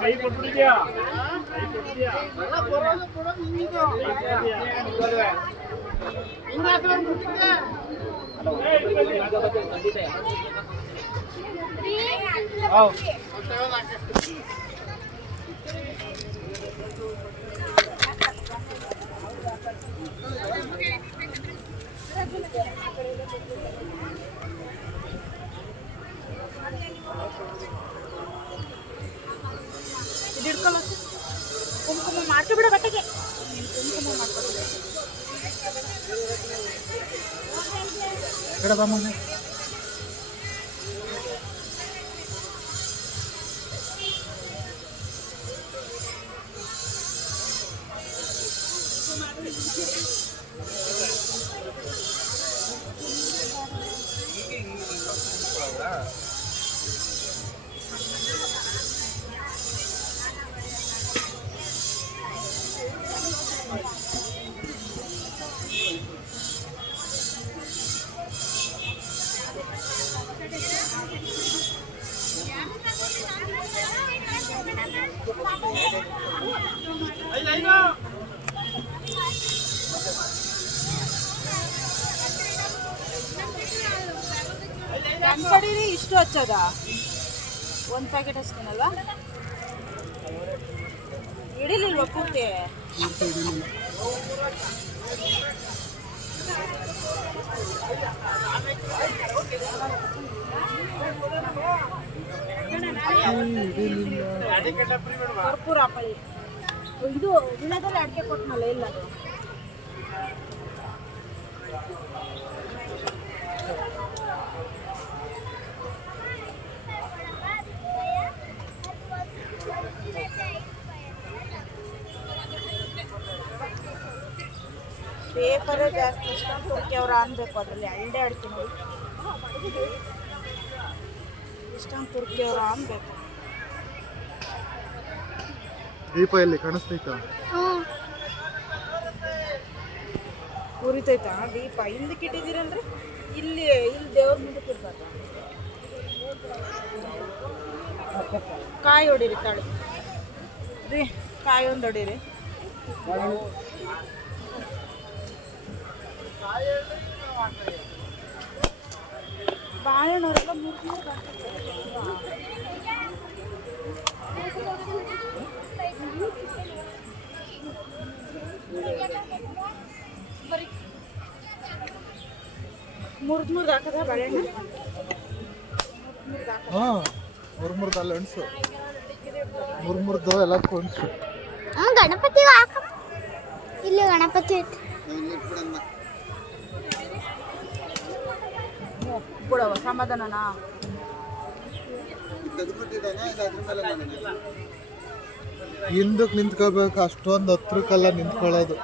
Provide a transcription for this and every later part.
ಕೈ ಕೊಟ್ಟಿದ್ಯಾ ಕೈ ಕೊಟ್ಟಿದ್ಯಾ ಹಿಡ್ಕೊಳ್ಳ ಕುಂಕುಮ ಮಾಡ್ಕೊಬಿಡ ಬಟ್ಟೆಗೆ ಕುಂಕುಮ ಮಾಡ್ಕೊಬಿಡ ಕಡಿರಿ ಇಷ್ಟು ಹಚ್ಚದ ಒಂದು ಪ್ಯಾಕೆಟ್ ಅಷ್ಟೇನಲ್ವಾ ಹಿಡಿಲಿಲ್ವ ಪೂರ್ತಿ ಕರ್ಪೂರ ಹಾಕೊಳ್ಳಿ ಇದು ವಿಳದಲ್ಲಿ ಅಡಿಕೆ ಕೊಟ್ಟನಲ್ಲ ಇಲ್ಲ ಪೇಪರೇ ಜಾಸ್ತಿ ಇಷ್ಟೊಂದು ತುರ್ಕಿ ಅವ್ರು ಅನ್ಬೇಕು ಅದರಲ್ಲಿ ಹಳ್ಳಿ ಅಡಿಕೆ ನೋಡಿ ಇಷ್ಟೊಂದು ತುರ್ಕಿ ಅವ್ರು ಅನ್ಬೇಕು ದೀಪ ಎಲ್ಲಿ ಕಾಣಿಸ್ತೈತಾ ಉರಿತೈತಾ ದೀಪ ಹಿಂದಕ್ಕೆ ಇಟ್ಟಿದ್ದೀರಲ್ರಿ ಇಲ್ಲಿ ದೇವ್ರ ಮುಂದಕ್ಕೆ ಇರ್ಬಾರ್ದು ಕಾಯಿ ಹೊಡೀರಿ ತಾಳಿ ರೀ ಕಾಯಿ ಒಂದು ಹೊಡೀರಿ ಬಾಳೆಹಣ್ಣವರೆಲ್ಲ ಮುರಿದು ಹಾಕದ ಬಾಳೆಹಣ್ಣು ಮುರ್ಮುರ್ದಲ್ಲ ಅಣ್ಸು ಮುರ್ಮುರ್ದು ಎಲ್ಲ ಕೊಣ್ಸು ಗಣಪತಿ ಇಲ್ಲಿ ಗಣಪತಿ ಬಿಡವ ಸಮಾಧಾನನಾ ಹಿಂದಕ್ಕೆ ನಿಂತ್ಕೋಬೇಕು ಅಷ್ಟೊಂದು ಹತ್ರಕ್ಕೆಲ್ಲ ನಿಂತ್ಕೊಳ್ಳೋದು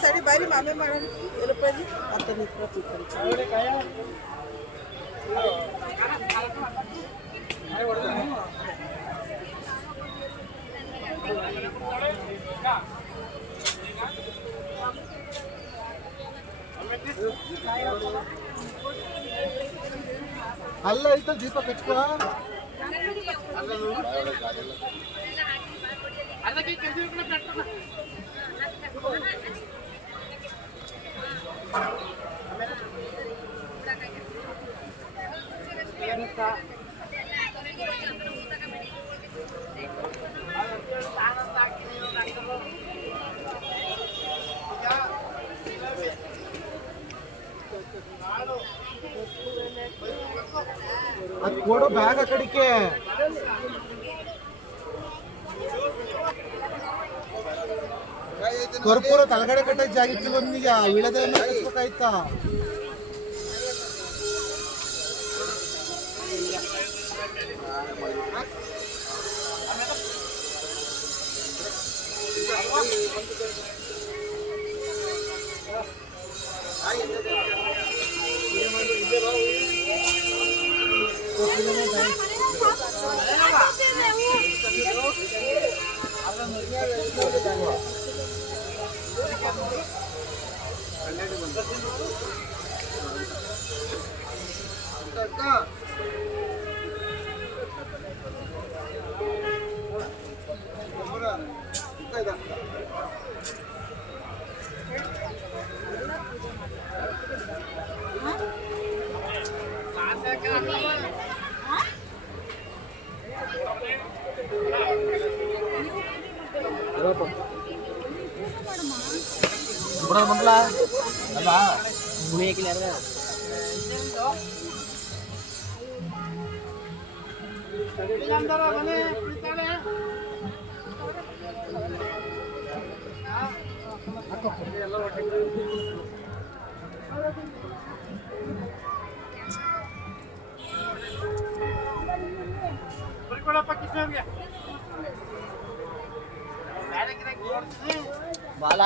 ಸರಿ ಬಾರಿ ಮಾಮೆ ಮಾಡೋಣ ರೂಪಾಯಿ ಅಂತ ಅಲ್ಲ ಐತ ದೀಪ ಕಚ್ಕ ಅದು ಕೊಡು ಬ್ಯಾಗ್ ಆ ಕಡಿಕೆ. ಕರ್ಪೂರ ತಳಗಡೆ ಕಟ್ಟ ಜಾಗಿತ್ತು ಬಂದೀಗ ವಿಳದೆಲ್ಲ ಕಟ್ಬೇಕಾಯ್ತಾ. ಬಾಲ